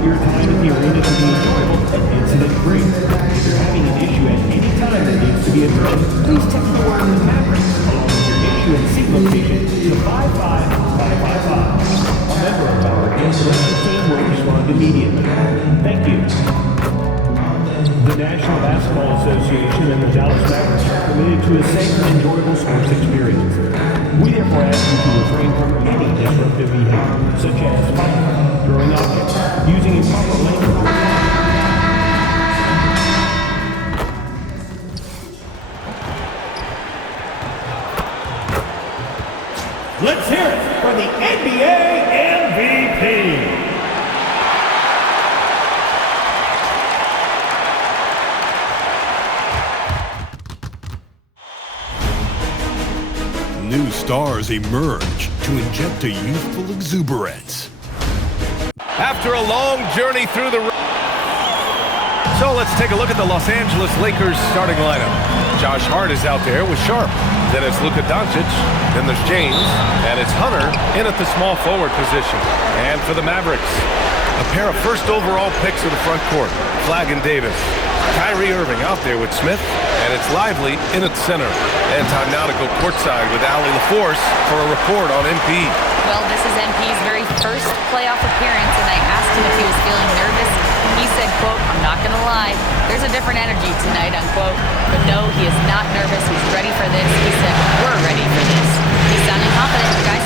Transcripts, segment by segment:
want your time at the arena to be enjoyable and incident-free. If you're having an issue at any time that needs to be addressed, please text the word Mavericks along with your issue and seat location to 55555. A member of our incident team will respond immediately. Thank you. The National Basketball Association and the Dallas Mavericks are committed to a safe and enjoyable sports experience. We therefore ask you to refrain from any disruptive behavior, such as fighting, throwing objects, using improper language. Let's hear it for the NBA MVP. New stars emerge to inject a youthful exuberance. After a long journey through the... So let's take a look at the Los Angeles Lakers starting lineup. Josh Hart is out there with Sharp. Then it's Luka Doncic. Then there's James. And it's Hunter in at the small forward position. And for the Mavericks, a pair of first overall picks in the front court, Flagg and Davis. Kyrie Irving out there with Smith. And it's Lively in at center. And time now to go courtside with Allie LaForce for a report on MP. Well, this is MP's very first playoff appearance, and I asked him if he was feeling nervous. He said, quote, "I'm not going to lie, there's a different energy tonight," unquote. But no, he is not nervous. He's ready for this. He said, "We're ready for this." He's sounding confident, guys.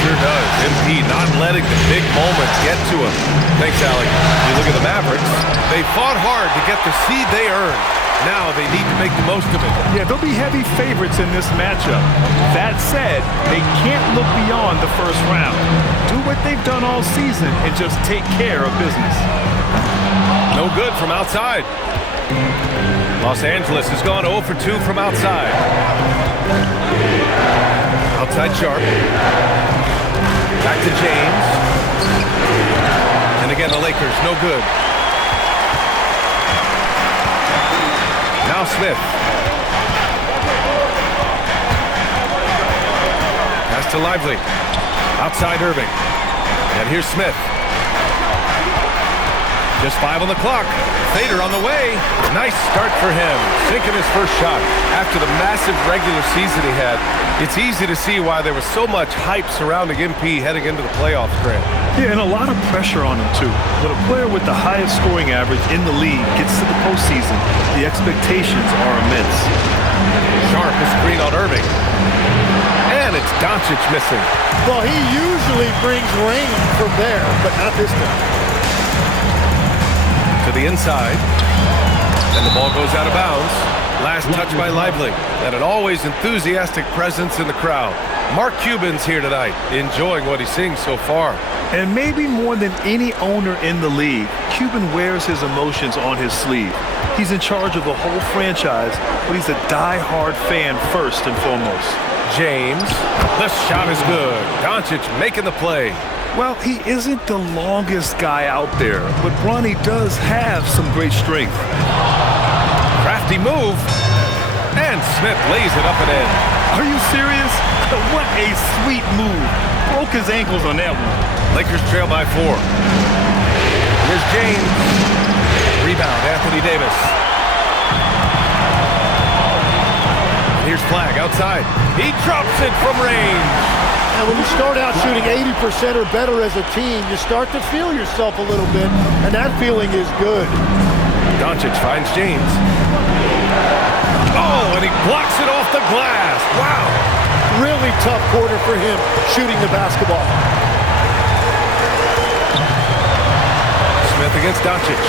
Sure does. MP not letting the big moments get to him. Thanks, Allie. You look at the Mavericks. They fought hard to get the seed they earned. Now they need to make the most of it. Yeah, they'll be heavy favorites in this matchup. That said, they can't look beyond the first round. Do what they've done all season and just take care of business. No good from outside. Los Angeles has gone 0 for 2 from outside. Outside Sharp. Back to James. And again, the Lakers, no good. Now Smith. Pass to Lively. Outside Irving. And here's Smith. Just 5 on the clock. Fader on the way. Nice start for him. Sinking his first shot. After the massive regular season he had, it's easy to see why there was so much hype surrounding MP heading into the playoffs, Grant. Yeah, and a lot of pressure on him, too. When a player with the highest scoring average in the league gets to the postseason, the expectations are immense. Sharp is screen on Irving. And it's Doncic missing. Well, he usually brings rain from there, but not this time. To the inside. And the ball goes out of bounds. Last touch by Lively. And an always enthusiastic presence in the crowd. Mark Cuban's here tonight, enjoying what he's seeing so far. And maybe more than any owner in the league, Cuban wears his emotions on his sleeve. He's in charge of the whole franchise, but he's a die-hard fan first and foremost. James, the shot is good. Doncic making the play. Well, he isn't the longest guy out there, but Bronny does have some great strength. Crafty move. And Smith lays it up and in. Are you serious? What a sweet move. Broke his ankles on that one. Lakers trail by 4. Here's James. Rebound, Anthony Davis. Here's Flagg outside. He drops it from range. And when you start out shooting 80% or better as a team, you start to feel yourself a little bit, and that feeling is good. Doncic finds James. Oh, and he blocks it off the glass. Wow. Really tough quarter for him shooting the basketball. Smith against Doncic.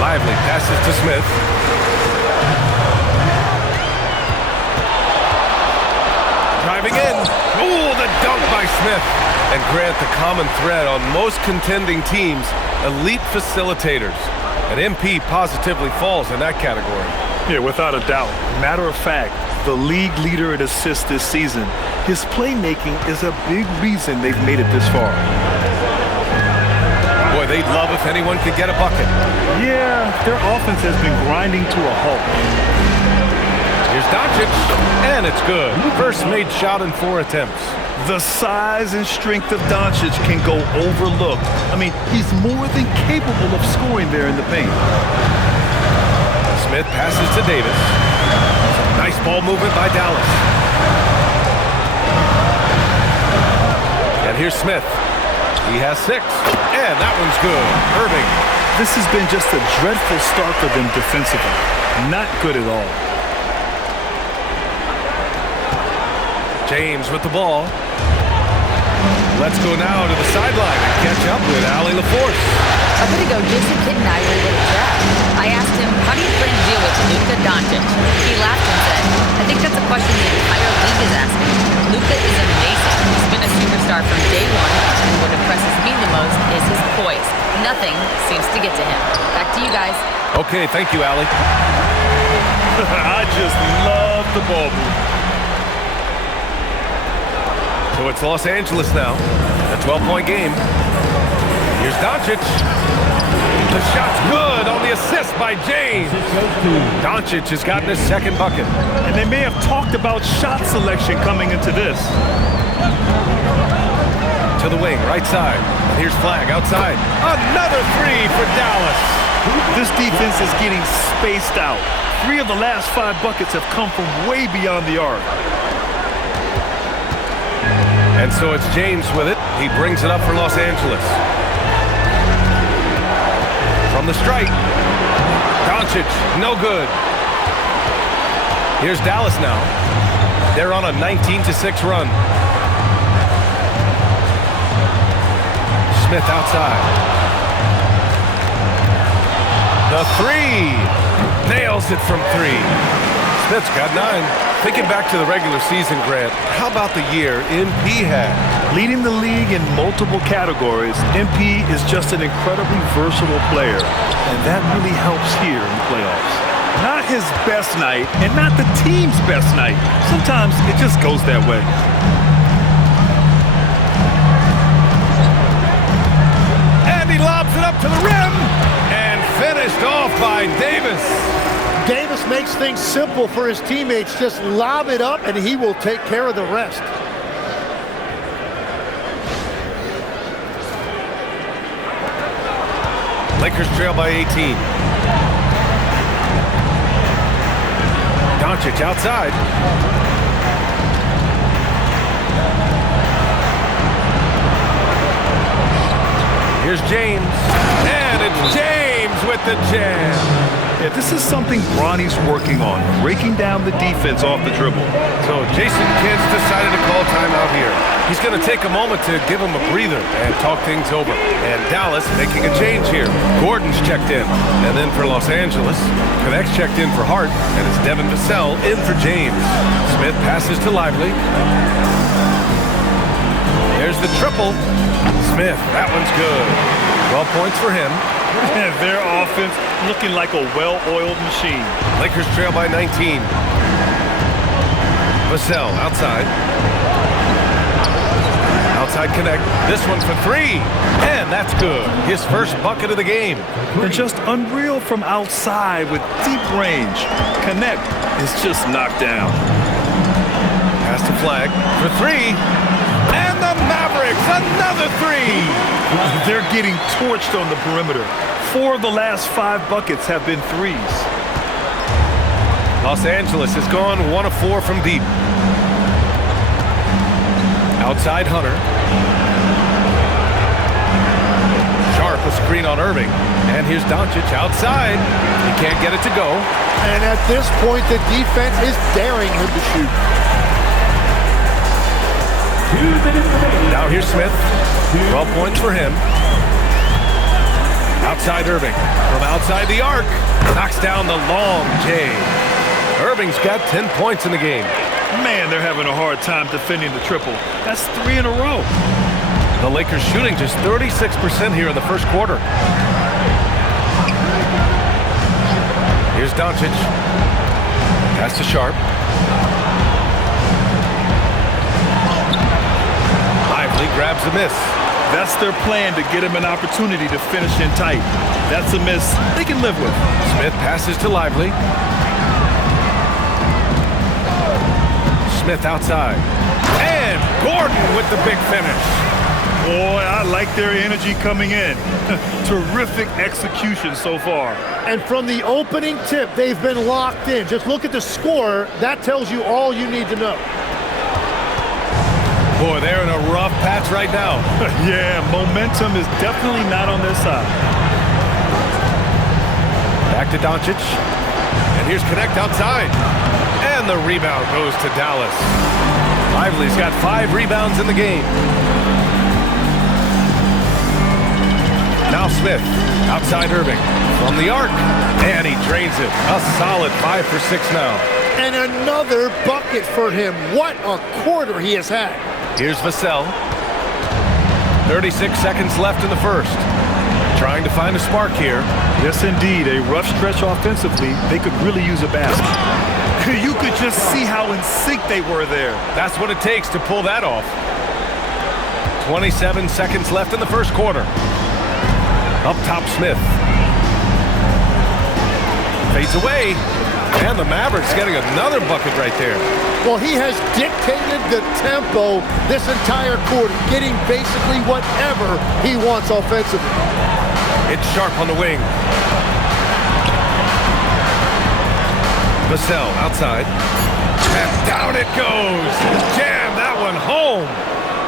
Lively passes to Smith. Driving in. Ooh, the dunk by Smith. And Grant, the common thread on most contending teams, elite facilitators. And MP positively falls in that category. Yeah, without a doubt. Matter of fact, the league leader in assists this season. His playmaking is a big reason they've made it this far. Boy, they'd love if anyone could get a bucket. Yeah, their offense has been grinding to a halt. Here's Doncic, and it's good. First made shot in 4 attempts. The size and strength of Doncic can go overlooked. I mean, he's more than capable of scoring there in the paint. Smith passes to Davis. Nice ball movement by Dallas. And here's Smith. He has 6. And that one's good. Irving. This has been just a dreadful start for them defensively. Not good at all. James with the ball. Let's go now to the sideline and catch up with Allie LaForce. A bit ago, Jason Kidd and I were able to chat. I asked him, how do you plan to deal with Luka Doncic? He laughed and said, I think that's a question the entire league is asking. Luka is amazing. He's been a superstar from day one, and what impresses me the most is his poise. Nothing seems to get to him. Back to you guys. Okay, thank you, Allie. I just love the ball move. So it's Los Angeles now, a 12-point game. Here's Doncic. The shot's good on the assist by James. Doncic has gotten his second bucket. And they may have talked about shot selection coming into this. To the wing, right side. And here's Flag outside. Another 3 for Dallas. This defense is getting spaced out. 3 of the last 5 buckets have come from way beyond the arc. And so it's James with it. He brings it up for Los Angeles. From the strike. Doncic, no good. Here's Dallas now. They're on a 19-6 run. Smith outside. The 3. Nails it from 3. Smith's got 9. Thinking back to the regular season, Grant, how about the year MP had? Leading the league in multiple categories, MP is just an incredibly versatile player, and that really helps here in the playoffs. Not his best night, and not the team's best night. Sometimes it just goes that way. And he lobs it up to the rim, and finished off by Davis. Davis makes things simple for his teammates. Just lob it up, and he will take care of the rest. Lakers trail by 18. Doncic outside. Here's James. And it's James with the jam. Yeah, this is something Bronny's working on, breaking down the defense off the dribble. So Jason Kidd's decided to call timeout here. He's going to take a moment to give him a breather and talk things over. And Dallas making a change here. Gordon's checked in. And then for Los Angeles, Connect's checked in for Hart. And it's Devin Vassell in for James. Smith passes to Lively. There's the triple. Smith, that one's good. 12 points for him. And their offense looking like a well-oiled machine. Lakers trail by 19. Vassell outside. Outside Connect. This one for 3. And that's good. His first bucket of the game. And just unreal from outside with deep range. Connect is just knocked down. Pass to Flag for 3. And the Mavericks, another 3. They're getting torched on the perimeter. 4 of the last 5 buckets have been 3s. Los Angeles has gone 1 of 4 from deep. Outside Hunter. Sharp a screen on Irving. And here's Doncic outside. He can't get it to go. And at this point, the defense is daring him to shoot. Now here's Smith. 12 points for him. Outside Irving. From outside the arc. Knocks down the long J. Irving's got 10 points in the game. Man, they're having a hard time defending the triple. That's 3 in a row. The Lakers shooting just 36% here in the first quarter. Here's Doncic. Pass to Sharp. Lively grabs a miss. That's their plan, to get him an opportunity to finish in tight. That's a miss they can live with. Smith passes to Lively. Smith outside. And Gordon with the big finish. Boy, I like their energy coming in. Terrific execution so far. And from the opening tip, they've been locked in. Just look at the score. That tells you all you need to know. Boy, they're in a rough patch right now. Yeah, momentum is definitely not on their side. Back to Doncic. And here's Connect outside. And the rebound goes to Dallas. Lively's got 5 rebounds in the game. Now Smith, outside Irving, from the arc, and he drains it. A solid 5 for 6 now. And another bucket for him. What a quarter he has had. Here's Vassell. 36 seconds left in the first. Trying to find a spark here. Yes, indeed. A rough stretch offensively. They could really use a basket. You could just see how in sync they were there. That's what it takes to pull that off. 27 seconds left in the first quarter. Up top, Smith. Fades away. And the Mavericks getting another bucket right there. Well, he has dictated the tempo this entire quarter, getting basically whatever he wants offensively. It's Sharp on the wing. Vassell outside. And down it goes. Jam that one home.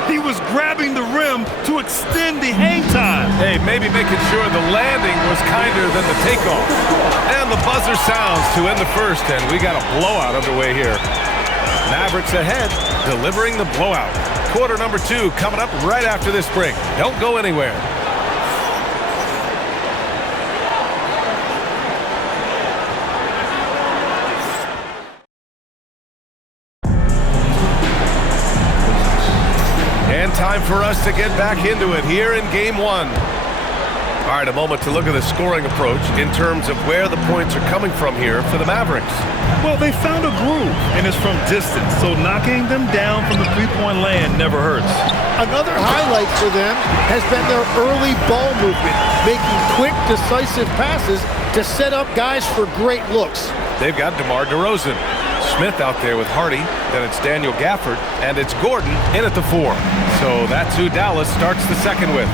He was grabbing the rim to extend the hang time. Hey, maybe making sure the landing was kinder than the takeoff. And the buzzer sounds to end the first, and we got a blowout underway here. Mavericks ahead, delivering the blowout. Quarter number 2 coming up right after this break. Don't go anywhere. Time for us to get back into it here in game 1. All right, a moment to look at the scoring approach in terms of where the points are coming from here for the Mavericks. Well, they found a groove, and it's from distance, so knocking them down from the three-point land never hurts. Another highlight for them has been their early ball movement, making quick, decisive passes to set up guys for great looks. They've got DeMar DeRozan. Smith out there with Hardy, then it's Daniel Gafford, and it's Gordon in at the 4. So that's who Dallas starts the second with.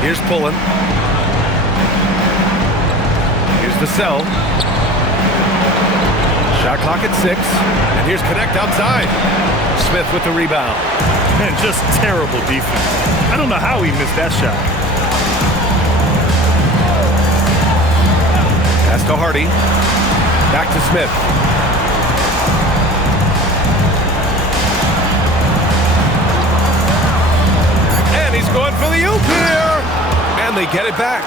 Here's Pullen. Here's Vassell. Shot clock at 6, and here's Connect outside. Smith with the rebound. And just terrible defense. I don't know how he missed that shot. Pass to Hardy. Back to Smith. And he's going for the oop here. And they get it back.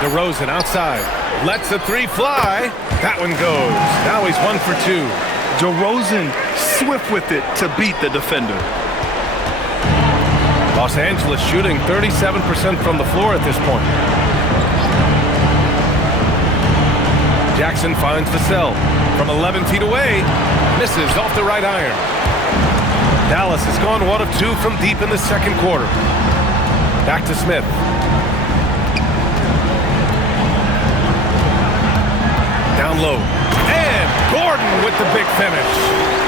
DeRozan outside. Lets the 3 fly. That one goes. Now he's 1 for 2. DeRozan swift with it to beat the defender. Los Angeles shooting 37% from the floor at this point. Jackson finds Vassell from 11 feet away. Misses off the right iron. Dallas has gone 1 of 2 from deep in the second quarter. Back to Smith. Down low. And Gordon with the big finish.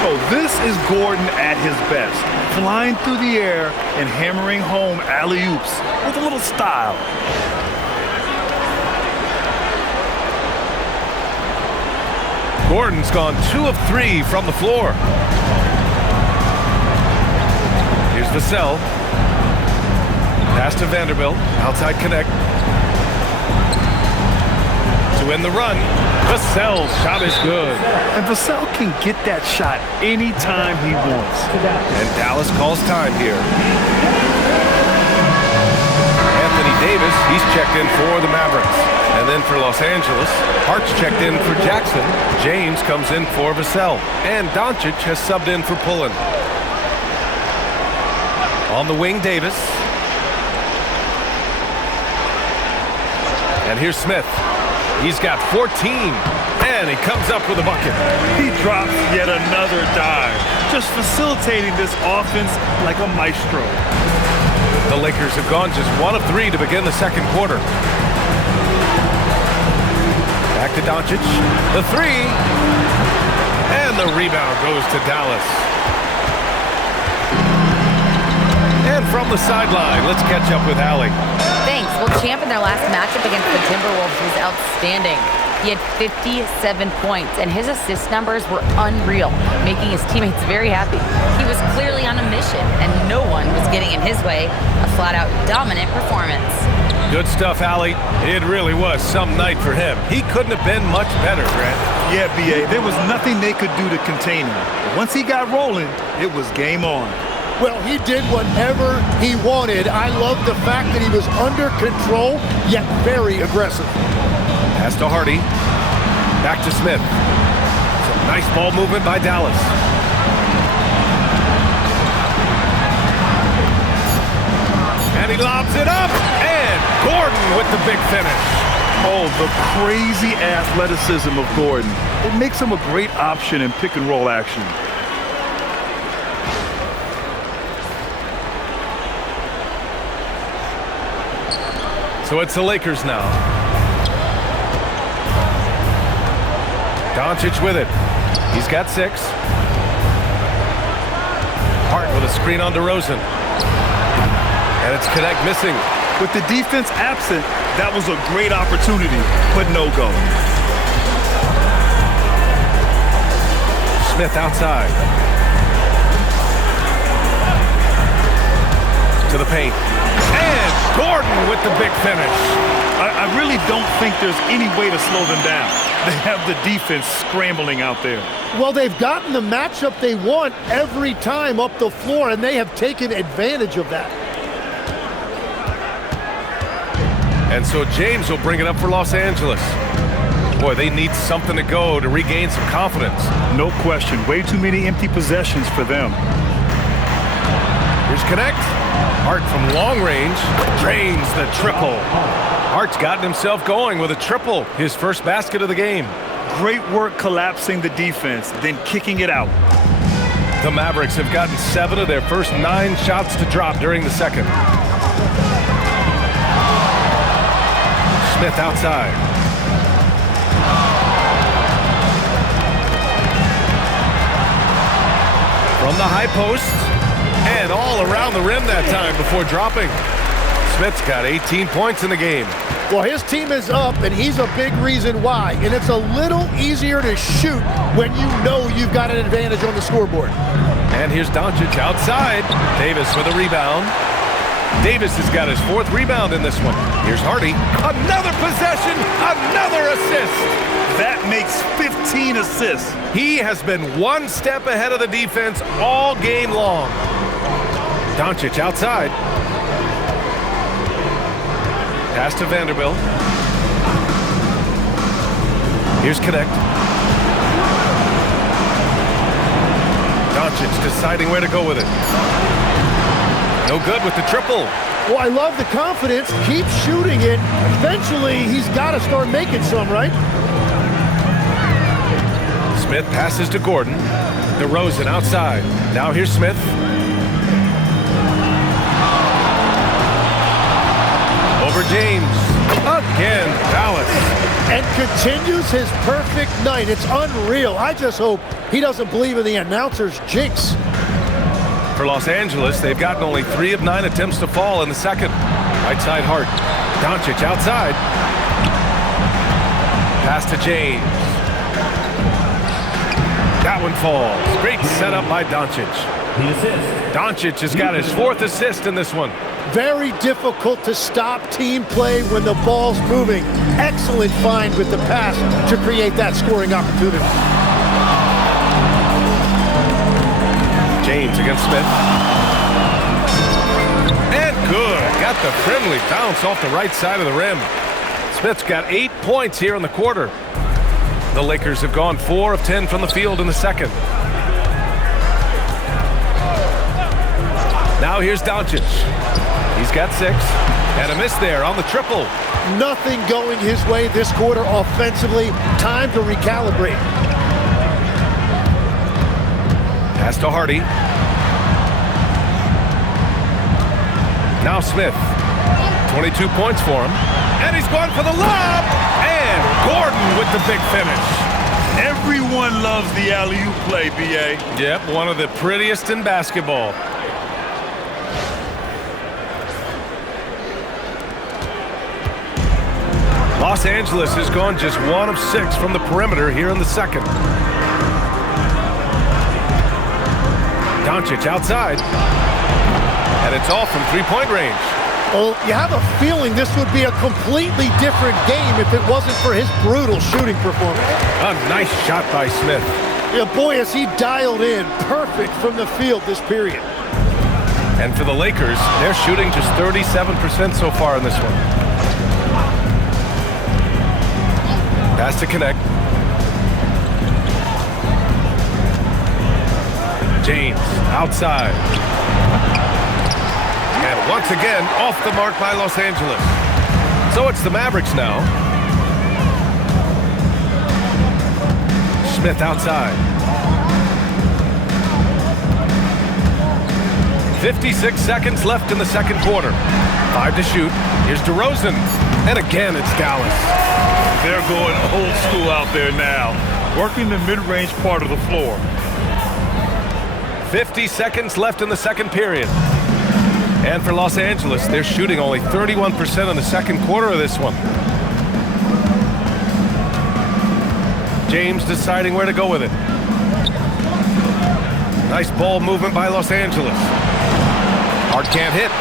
Oh, this is Gordon at his best. Flying through the air and hammering home alley-oops with a little style. Gordon's gone 2 of 3 from the floor. Here's Vassell. Pass to Vanderbilt. Outside Connect. To win the run. Vassell's shot is good. And Vassell can get that shot anytime he wants. And Dallas calls time here. Anthony Davis, he's checked in for the Mavericks. And then for Los Angeles, Hart's checked in for Jackson. James comes in for Vassell. And Doncic has subbed in for Pullen. On the wing, Davis. And here's Smith. He's got 14, and he comes up with a bucket. He drops yet another dime, just facilitating this offense like a maestro. The Lakers have gone just 1 of 3 to begin the second quarter. Back to Doncic. The three. And the rebound goes to Dallas. And from the sideline, let's catch up with Allie. Thanks. Well, Champ in their last matchup against the Timberwolves was outstanding. He had 57 points, and his assist numbers were unreal, making his teammates very happy. He was clearly on a mission, and no one was getting in his way. A flat-out dominant performance. Good stuff, Allie. It really was some night for him. He couldn't have been much better, Grant. Yeah, B.A., there was nothing they could do to contain him. Once he got rolling, it was game on. Well, he did whatever he wanted. I love the fact that he was under control, yet very aggressive. Pass to Hardy. Back to Smith. Some nice ball movement by Dallas. And he lobs it up. And Gordon with the big finish. Oh, the crazy athleticism of Gordon. It makes him a great option in pick-and-roll action. So it's the Lakers now. Doncic with it. He's got 6. Hart with a screen on DeRozan. And it's Connect missing. With the defense absent, that was a great opportunity, but no go. Smith outside. To the paint. And Gordon with the big finish. I really don't think there's any way to slow them down. They have the defense scrambling out there. Well, they've gotten the matchup they want every time up the floor, and they have taken advantage of that. And so James will bring it up for Los Angeles. Boy, they need something to go to regain some confidence. No question. Way too many empty possessions for them. Here's Connect. Hart from long range drains the triple. Hart's gotten himself going with a triple, his first basket of the game. Great work collapsing the defense, then kicking it out. The Mavericks have gotten 7 of their first 9 shots to drop during the second. Smith outside. From the high post. And all around the rim that time before dropping. Smith's got 18 points in the game. Well, his team is up, and he's a big reason why. And it's a little easier to shoot when you know you've got an advantage on the scoreboard. And here's Doncic outside. Davis with a rebound. Davis has got his 4th rebound in this one. Here's Hardy. Another possession, another assist. That makes 15 assists. He has been one step ahead of the defense all game long. Doncic outside. Pass to Vanderbilt. Here's Connect. Doncic deciding where to go with it. No good with the triple. Well, I love the confidence. Keep shooting it. Eventually, he's got to start making some, right? Smith passes to Gordon. DeRozan outside. Now here's Smith. Over James. Again, Dallas. And continues his perfect night. It's unreal. I just hope he doesn't believe in the announcer's jinx. For Los Angeles, they've gotten only 3 of 9 attempts to fall in the second. Right side Hart. Doncic outside. Pass to James. That one falls. Great setup by Doncic. Doncic has got his 4th assist in this one. Very difficult to stop team play when the ball's moving. Excellent find with the pass to create that scoring opportunity. James against Smith. And good. Got the friendly bounce off the right side of the rim. Smith's got 8 points here in the quarter. The Lakers have gone 4 of 10 from the field in the second. Now here's Doncic. He's got 6. And a miss there on the triple. Nothing going his way this quarter offensively. Time to recalibrate. Pass to Hardy. Now Smith. 22 points for him. And he's going for the lob. And Gordon with the big finish. Everyone loves the alley-oop play, B.A. Yep, one of the prettiest in basketball. Los Angeles has gone just 1 of 6 from the perimeter here in the second. Doncic outside. And it's off from three-point range. Well, you have a feeling this would be a completely different game if it wasn't for his brutal shooting performance. A nice shot by Smith. Yeah, boy, is he dialed in. Perfect from the field this period. And for the Lakers, they're shooting just 37% so far in this one. Pass to connect. James outside. And once again, off the mark by Los Angeles. So it's the Mavericks now. Smith outside. 56 seconds left in the second quarter. 5 to shoot. Here's DeRozan. And again, it's Dallas. They're going old school out there now, working the mid-range part of the floor. 50 seconds left in the second period. And for Los Angeles, they're shooting only 31% in the second quarter of this one. James deciding where to go with it. Nice ball movement by Los Angeles. Hart can't hit.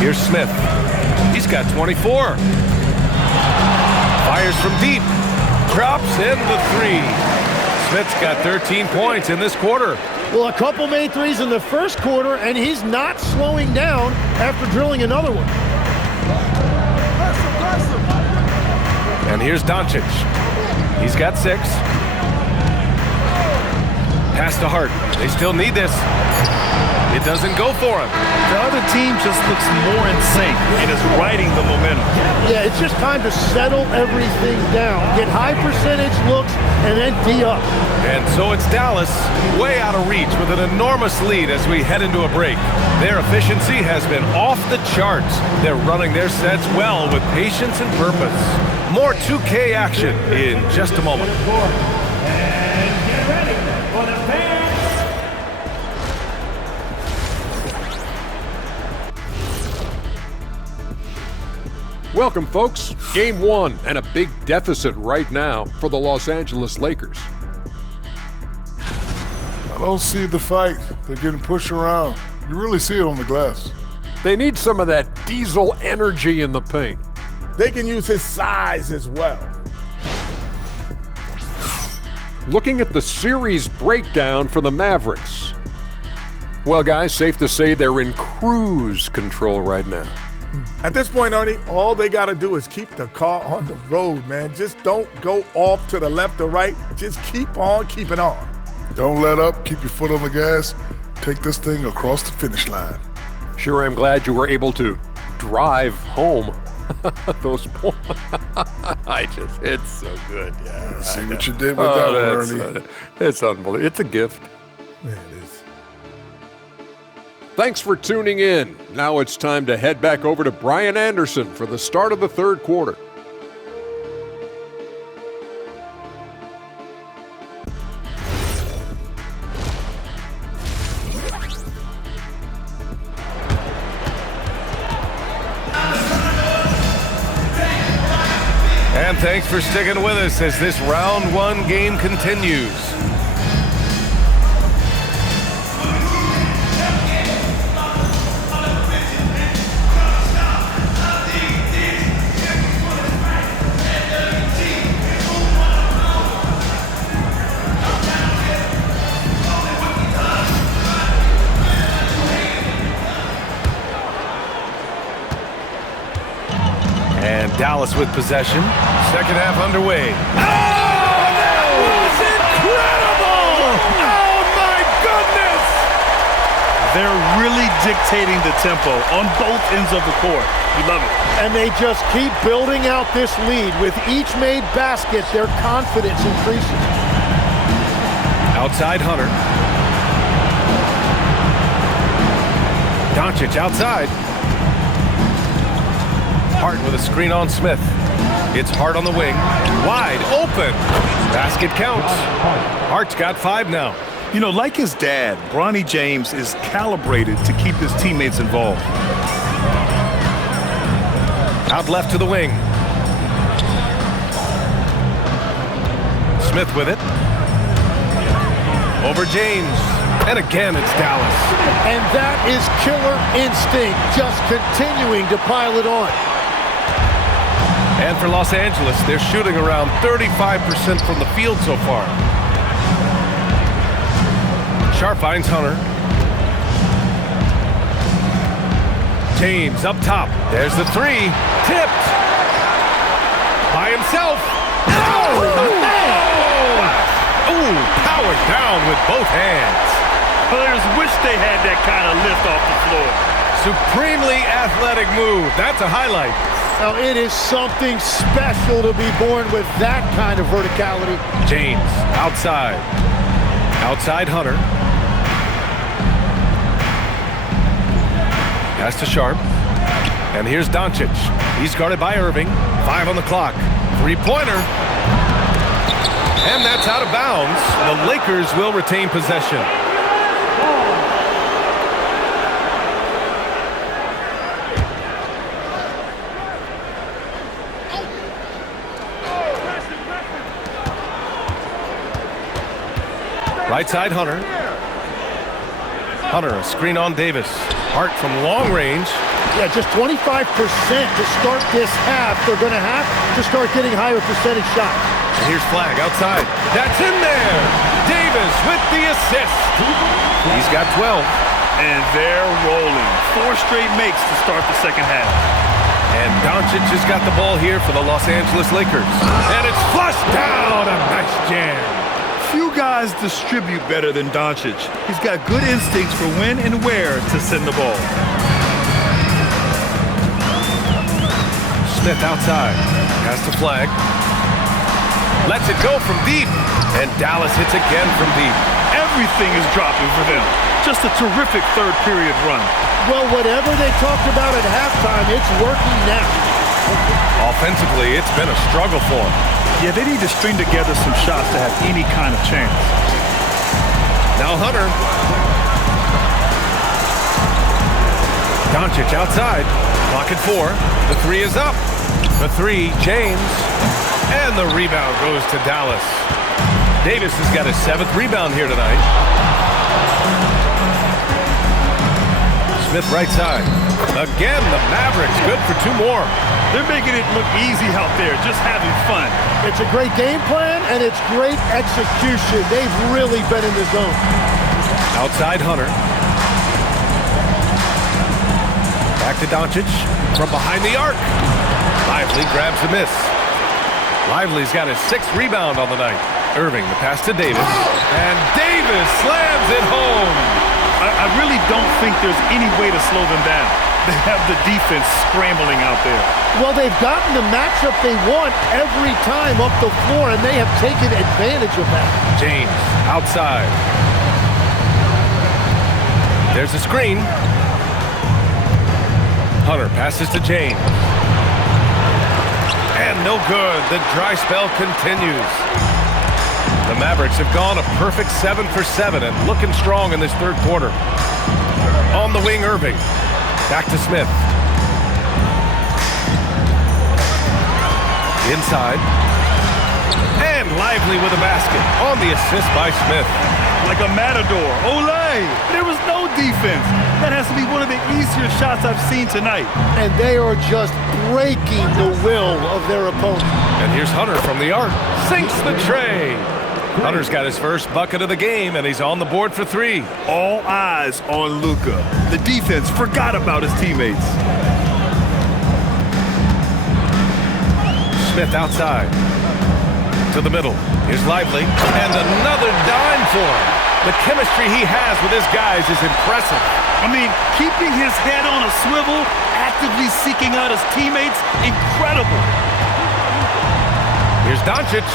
Here's Smith. He's got 24. Fires from deep. Drops in the three. Smith's got 13 points in this quarter. Well, a couple made threes in the first quarter, and he's not slowing down after drilling another one. And here's Doncic. He's got 6. Pass to Hart. They still need this. It doesn't go for him. The other team just looks more in sync and is riding the momentum. Yeah, it's just time to settle everything down. Get high percentage looks and then D up. And so it's Dallas way out of reach with an enormous lead as we head into a break. Their efficiency has been off the charts. They're running their sets well with patience and purpose. More 2K action in just a moment. And get ready for the fans. Welcome, folks. Game 1 and a big deficit right now for the Los Angeles Lakers. I don't see the fight. They're getting pushed around. You really see it on the glass. They need some of that diesel energy in the paint. They can use his size as well. Looking at the series breakdown for the Mavericks. Well, guys, safe to say they're in cruise control right now. At this point, Ernie, all they got to do is keep the car on the road, man. Just don't go off to the left or right. Just keep on keeping on. Don't let up. Keep your foot on the gas. Take this thing across the finish line. Sure, I'm glad you were able to drive home those points. It's so good. Yeah. See what you did with that one, Ernie. It's unbelievable. It's a gift. Man, it is. Thanks for tuning in. Now it's time to head back over to Brian Anderson for the start of the third quarter. And thanks for sticking with us as this round 1 game continues. And Dallas with possession. Second half underway. Oh, that was incredible! Oh, my goodness! They're really dictating the tempo on both ends of the court. You love it. And they just keep building out this lead. With each made basket, their confidence increases. Outside Hunter. Doncic outside. Hart with a screen on Smith. It's Hart on the wing. Wide open. Basket counts. Hart's got 5 now. You know, like his dad, Bronny James is calibrated to keep his teammates involved. Out left to the wing. Smith with it. Over James. And again, it's Dallas. And that is killer instinct, just continuing to pile it on. And for Los Angeles, they're shooting around 35% from the field so far. Sharp finds Hunter. James up top. There's the 3. Tipped. By himself. Ooh, powered down with both hands. Players wish they had that kind of lift off the floor. Supremely athletic move. That's a highlight. Now, it is something special to be born with that kind of verticality. James outside. Outside Hunter. Pass to Sharp. And here's Doncic. He's guarded by Irving. 5 on the clock. 3-pointer. And that's out of bounds. The Lakers will retain possession. Right side, Hunter. Hunter, a screen on Davis. Hart from long range. Yeah, just 25% to start this half. They're going to have to start getting higher percentage shots. And here's Flag outside. That's in there. Davis with the assist. He's got 12. And they're rolling. 4 straight makes to start the second half. And Doncic has got the ball here for the Los Angeles Lakers. And it's flushed down. A nice jam. Few guys distribute better than Doncic. He's got good instincts for when and where to send the ball. Smith outside. Pass to Flag. Lets it go from deep. And Dallas hits again from deep. Everything is dropping for them. Just a terrific third period run. Well, whatever they talked about at halftime, it's working now. Offensively, it's been a struggle for them. Yeah, they need to string together some shots to have any kind of chance. Now Hunter. Doncic outside. Clock at 4. The 3 is up. The 3, James. And the rebound goes to Dallas. Davis has got his 7th rebound here tonight. Smith right side. Again, the Mavericks good for 2 more. They're making it look easy out there, just having fun. It's a great game plan, and it's great execution. They've really been in the zone. Outside Hunter. Back to Doncic from behind the arc. Lively grabs the miss. Lively's got his 6th rebound on the night. Irving, the pass to Davis. And Davis slams it home. I really don't think there's any way to slow them down. They have the defense scrambling out there. Well, they've gotten the matchup they want every time up the floor, and they have taken advantage of that. James outside. There's a screen. Hunter passes to James. And no good. The dry spell continues. The Mavericks have gone a perfect 7 for 7 and looking strong in this third quarter. On the wing, Irving. Back to Smith. Inside. And Lively with a basket on the assist by Smith. Like a matador. Olay! There was no defense. That has to be one of the easier shots I've seen tonight. And they are just breaking the will of their opponent. And here's Hunter from the arc. Sinks the tray. Hunter's got his first bucket of the game, and he's on the board for 3. All eyes on Luka. The defense forgot about his teammates. Smith outside. To the middle. Here's Lively. And another dime for him. The chemistry he has with his guys is impressive. I mean, keeping his head on a swivel, actively seeking out his teammates, incredible. Here's Doncic.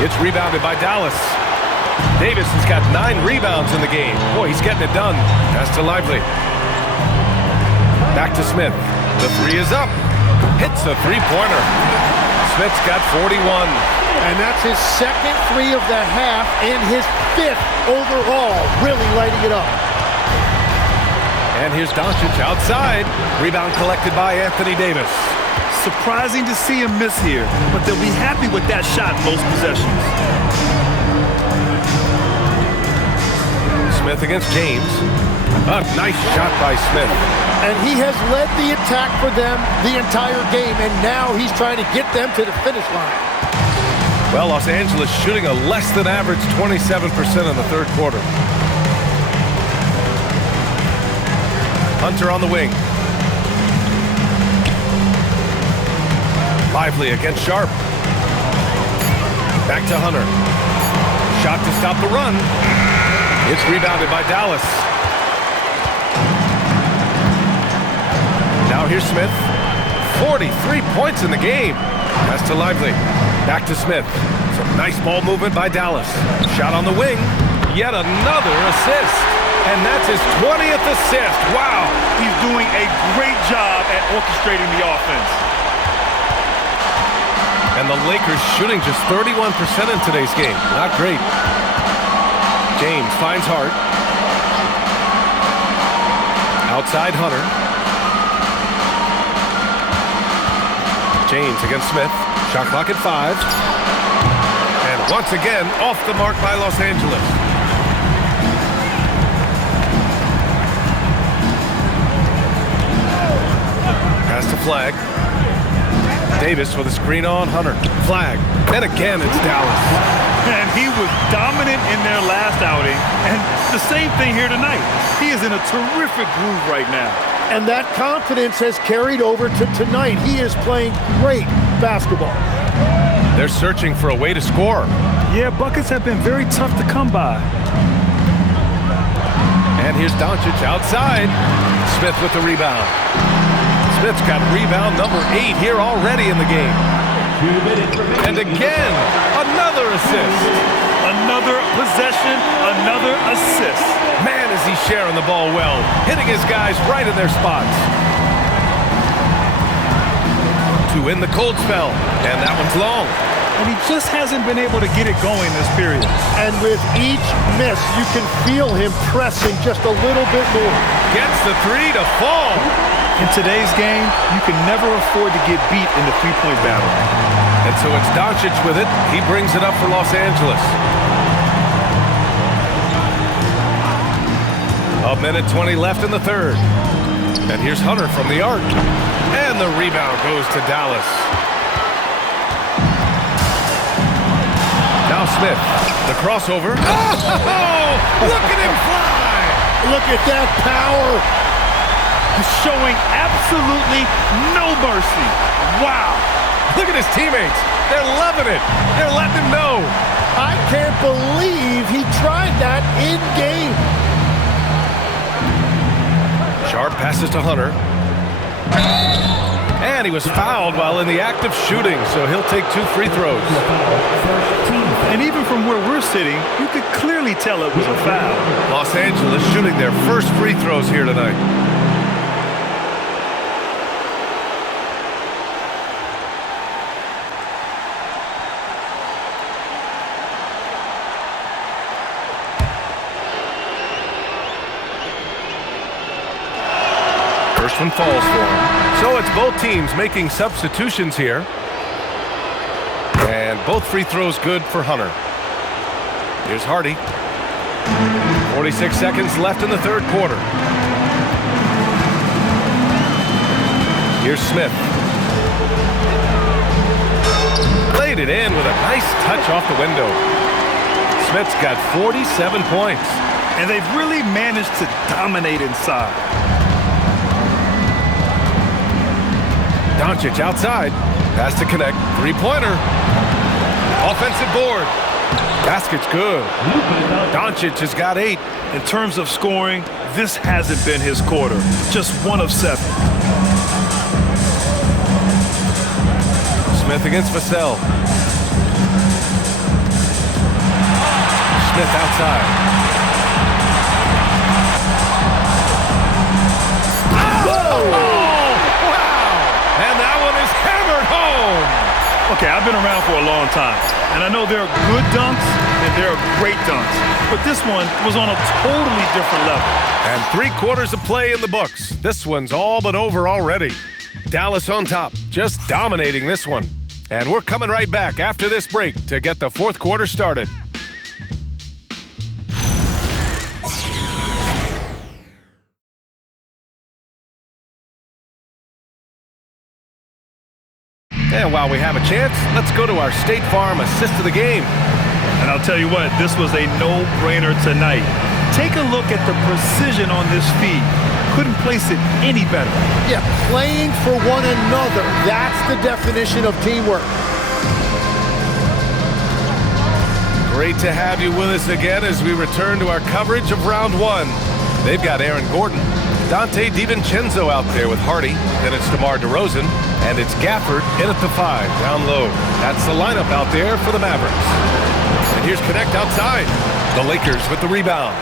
It's rebounded by Dallas. Davis has got 9 rebounds in the game. Boy, he's getting it done. Pass to Lively. Back to Smith. The 3 is up. Hits a three-pointer. Smith's got 41. And that's his second 3 of the half and his 5th overall. Really lighting it up. And here's Doncic outside. Rebound collected by Anthony Davis. Surprising to see him miss here, but they'll be happy with that shot most possessions. Smith against James. A nice shot by Smith. And he has led the attack for them the entire game, and now he's trying to get them to the finish line. Well, Los Angeles shooting a less than average 27% in the third quarter. Hunter on the wing. Lively against Sharp. Back to Hunter. Shot to stop the run. It's rebounded by Dallas. Now here's Smith. 43 points in the game. Pass to Lively. Back to Smith. Some nice ball movement by Dallas. Shot on the wing. Yet another assist. And that's his 20th assist. Wow. He's doing a great job at orchestrating the offense. And the Lakers shooting just 31% in today's game. Not great. James finds Hart. Outside Hunter. James against Smith. Shot clock at 5. And once again, off the mark by Los Angeles. Pass to Flag. Davis with a screen on Hunter. Flag. And again, it's Dallas. And he was dominant in their last outing. And the same thing here tonight. He is in a terrific groove right now. And that confidence has carried over to tonight. He is playing great basketball. They're searching for a way to score. Yeah, buckets have been very tough to come by. And here's Doncic outside. Smith with the rebound. Smith's got rebound number 8 here already in the game. And again, another assist. Another possession, another assist. Man, is he sharing the ball well, hitting his guys right in their spots. To win the cold spell, and that one's long. And he just hasn't been able to get it going this period. And with each miss, you can feel him pressing just a little bit more. Gets the 3 to fall. In today's game, you can never afford to get beat in the three-point battle. And so it's Doncic with it. He brings it up for Los Angeles. A minute 20 left in the third. And here's Hunter from the arc. And the rebound goes to Dallas. Now Smith, the crossover. Oh, look at him fly! Look at that power. Showing absolutely no mercy. Wow. Look at his teammates. They're loving it. They're letting him know. I can't believe he tried that in game. Sharp passes to Hunter. And he was fouled while in the act of shooting, so he'll take 2 free throws. And even from where we're sitting, you could clearly tell it was a foul. Los Angeles shooting their first free throws here tonight. First one falls for him. So it's both teams making substitutions here. And both free throws good for Hunter. Here's Hardy. 46 seconds left in the third quarter. Here's Smith. Laid it in with a nice touch off the window. Smith's got 47 points. And they've really managed to dominate inside. Doncic outside. Pass to connect. Three-pointer. Offensive board. Basket's good. Doncic has got 8. In terms of scoring, this hasn't been his quarter. Just 1 of 7. Smith against Vassell. Smith outside. Oh, wow! And that one is hammered home. Okay, I've been around for a long time, and I know there are good dunks and there are great dunks, but this one was on a totally different level. And 3/4 of play in the books. This one's all but over already. Dallas on top, just dominating this one. And we're coming right back after this break to get the fourth quarter started. And while we have a chance, let's go to our State Farm assist of the game. And I'll tell you what, this was a no-brainer tonight. Take a look at the precision on this feed. Couldn't place it any better. Yeah, playing for one another. That's the definition of teamwork. Great to have you with us again as we return to our coverage of round one. They've got Aaron Gordon, Dante DiVincenzo out there with Hardy. Then it's DeMar DeRozan, and it's Gafford in at the 5, down low. That's the lineup out there for the Mavericks. And here's Connect outside. The Lakers with the rebound.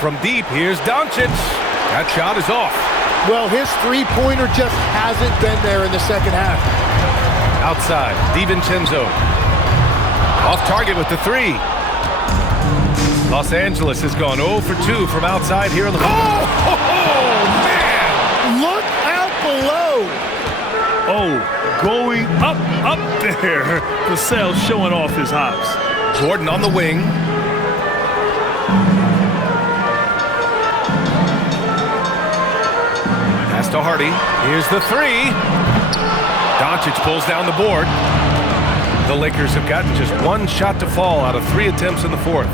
From deep, here's Doncic. That shot is off. Well, his three-pointer just hasn't been there in the second half. Outside, DiVincenzo. Off target with the 3. Los Angeles has gone 0 for 2 from outside here in the... Oh, man! Look out below! Oh, going up there. Vassell showing off his hops. Gordon on the wing. Pass to Hardy. Here's the 3. Doncic pulls down the board. The Lakers have gotten just one shot to fall out of 3 attempts in the fourth.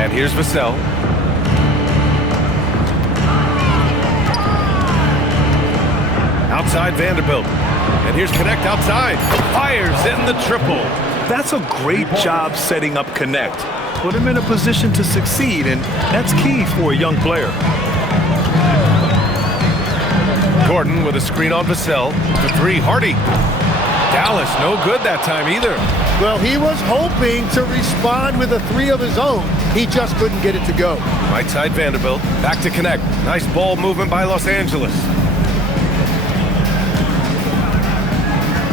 And here's Vassell. Outside Vanderbilt. And here's Connect outside. Fires in the triple. That's a great job setting up Connect. Put him in a position to succeed, and that's key for a young player. Gordon with a screen on Vassell. The 3, Hardy. Dallas, no good that time either. Well, he was hoping to respond with a 3 of his own. He just couldn't get it to go. Right side Vanderbilt. Back to Connect. Nice ball movement by Los Angeles.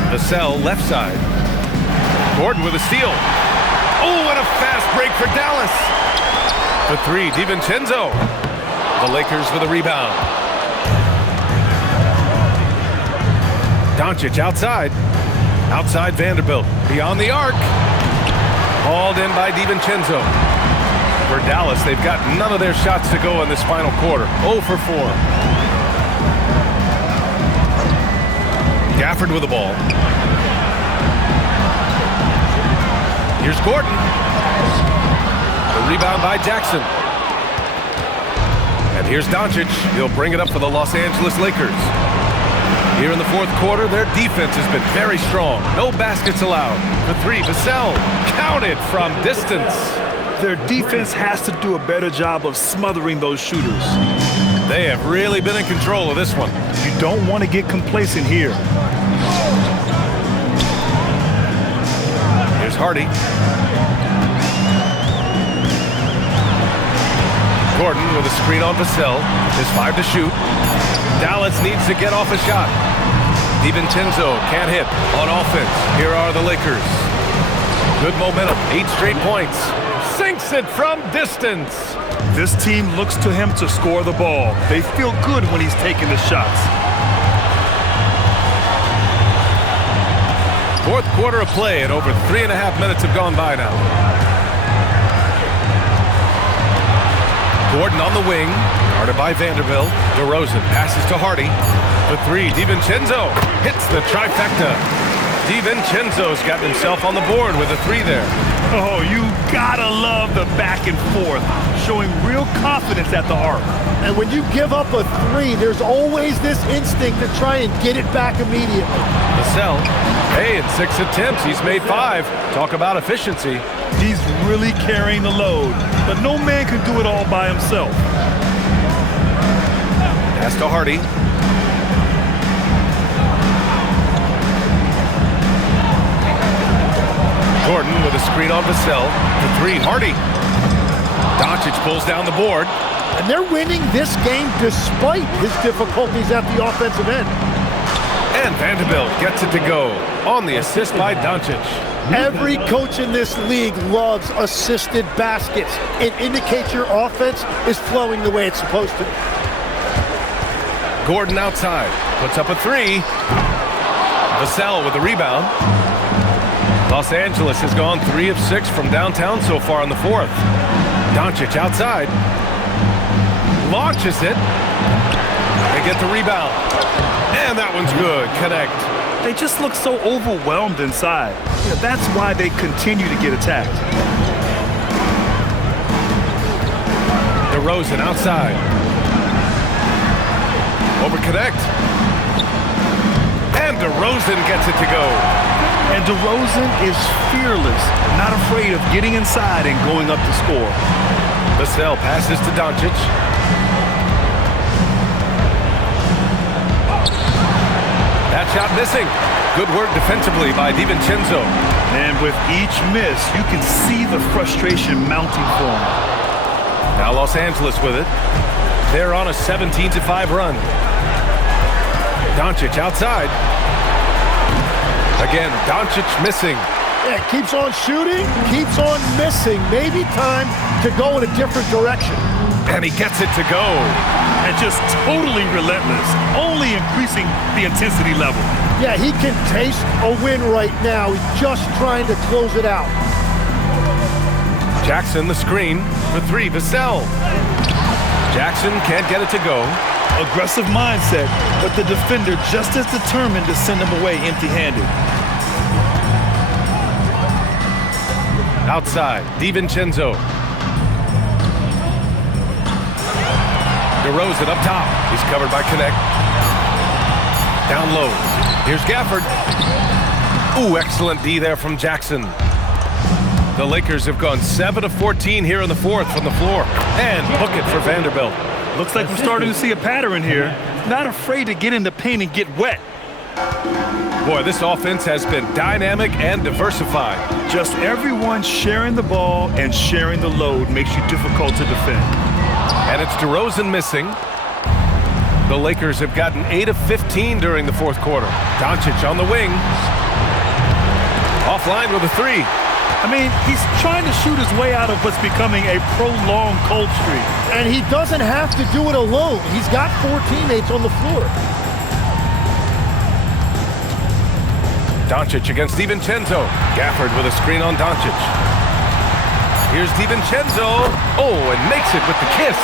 Vassell left side. Gordon with a steal. Oh, and a fast break for Dallas. The 3, DiVincenzo. The Lakers with a rebound. Doncic outside. Outside Vanderbilt. Beyond the arc. Hauled in by DiVincenzo. For Dallas, they've got none of their shots to go in this final quarter. 0 for 4. Gafford with the ball. Here's Gordon. The rebound by Jackson. And here's Doncic. He'll bring it up for the Los Angeles Lakers. Here in the fourth quarter, their defense has been very strong. No baskets allowed. The 3, Vassell, counted from distance. Their defense has to do a better job of smothering those shooters. They have really been in control of this one. You don't want to get complacent here. Here's Hardy. Gordon with a screen on Vassell. There's 5 to shoot. Dallas needs to get off a shot. DiVincenzo can't hit on offense. Here are the Lakers. Good momentum. 8 straight points. Sinks it from distance. This team looks to him to score the ball. They feel good when he's taking the shots. Fourth quarter of play, and over 3.5 minutes have gone by now. Gordon on the wing, guarded by Vanderbilt. DeRozan passes to Hardy. The 3, DiVincenzo hits the trifecta. DiVincenzo's got himself on the board with a 3 there. Oh, you gotta love the back and forth, showing real confidence at the arc. And when you give up a 3, there's always this instinct to try and get it back immediately. Vassell, hey, in 6 attempts, he's made 5. Talk about efficiency. He's really carrying the load, but no man can do it all by himself. Pass to Hardy. Gordon with a screen on Vassell. The three, Hardy. Doncic pulls down the board. And they're winning this game despite his difficulties at the offensive end. And Vanderbilt gets it to go on the assist by Doncic. Every coach in this league loves assisted baskets. It indicates your offense is flowing the way it's supposed to. Gordon outside, puts up a three. Vassell with the rebound. Los Angeles has gone 3 of 6 from downtown so far in the fourth. Doncic outside. Launches it. They get the rebound. And that one's good. Connect. They just look so overwhelmed inside. That's why they continue to get attacked. DeRozan outside. Over Connect. And DeRozan gets it to go. And DeRozan is fearless, not afraid of getting inside and going up to score. Vassell passes to Doncic. That shot missing. Good work defensively by DiVincenzo. And with each miss, you can see the frustration mounting for him. Now Los Angeles with it. They're on a 17-5 run. Doncic outside. Again, Doncic missing. Yeah, keeps on shooting, keeps on missing. Maybe time to go in a different direction. And he gets it to go. And just totally relentless, only increasing the intensity level. Yeah, he can taste a win right now. He's just trying to close it out. Jackson the screen for three, Vassell. Jackson can't get it to go. Aggressive mindset, but the defender just as determined to send him away empty-handed. Outside, DiVincenzo. DeRozan up top. He's covered by Connect. Down low. Here's Gafford. Ooh, excellent D there from Jackson. The Lakers have gone 7 of 14 here in the fourth from the floor. And book it for Vanderbilt. Looks like we're starting to see a pattern here. Not afraid to get in the paint and get wet. Boy, this offense has been dynamic and diversified. Just everyone sharing the ball and sharing the load makes you difficult to defend. And it's DeRozan missing. The Lakers have gotten 8 of 15 during the fourth quarter. Doncic on the wing. Offline with a three. I mean, he's trying to shoot his way out of what's becoming a prolonged cold streak. And he doesn't have to do it alone. He's got 4 teammates on the floor. Doncic against DiVincenzo. Gafford with a screen on Doncic. Here's DiVincenzo. Oh, and makes it with the kiss.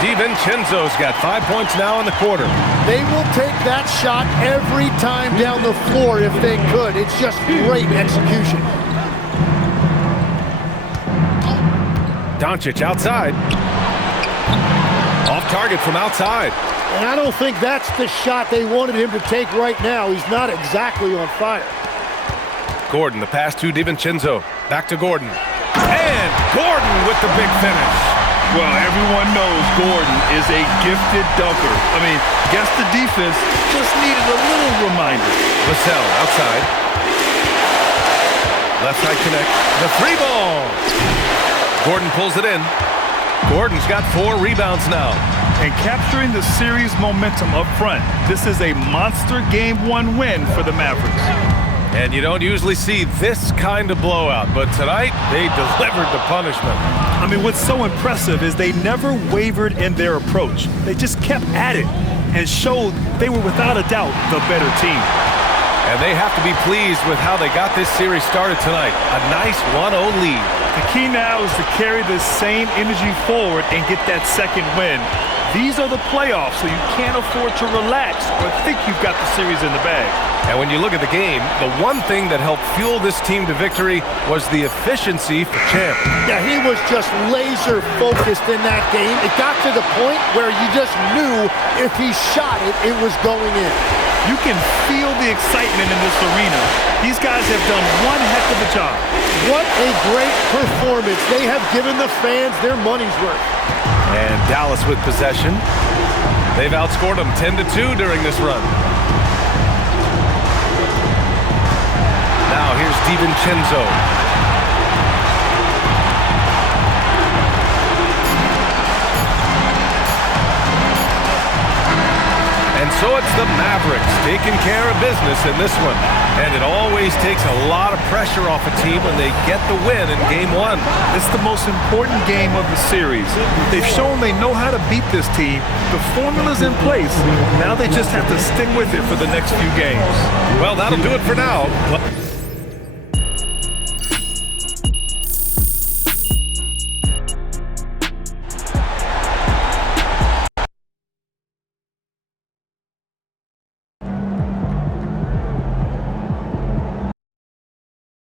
DiVincenzo's got 5 points now in the quarter. They will take that shot every time down the floor if they could. It's just great execution. Doncic outside. Off target from outside. And I don't think that's the shot they wanted him to take right now. He's not exactly on fire. Gordon, the pass to DiVincenzo. Back to Gordon. And Gordon with the big finish. Well, everyone knows Gordon is a gifted dunker. I mean, guess the defense just needed a little reminder. Vassell outside. Left side connect. The three ball. Gordon pulls it in. Gordon's got 4 rebounds now. And capturing the series momentum up front. This is a monster Game 1 win for the Mavericks. And you don't usually see this kind of blowout, but tonight they delivered the punishment. I mean, what's so impressive is they never wavered in their approach. They just kept at it and showed they were without a doubt the better team. And they have to be pleased with how they got this series started tonight. A nice 1-0 lead. The key now is to carry this same energy forward and get that second win. These are the playoffs, so you can't afford to relax or think you've got the series in the bag. And when you look at the game, the one thing that helped fuel this team to victory was the efficiency for Champ. Yeah, he was just laser focused in that game. It got to the point where you just knew if he shot it, it was going in. You can feel the excitement in this arena. These guys have done one heck of a job. What a great performance. They have given the fans their money's worth. And Dallas with possession. They've outscored them 10-2 during this run. Now Now here's DiVincenzo. And so it's the Mavericks taking care of business in this one. And it always takes a lot of pressure off a team when they get the win in Game 1. It's the most important game of the series. They've shown they know how to beat this team. The formula's in place. Now they just have to stick with it for the next few games. Well, that'll do it for now.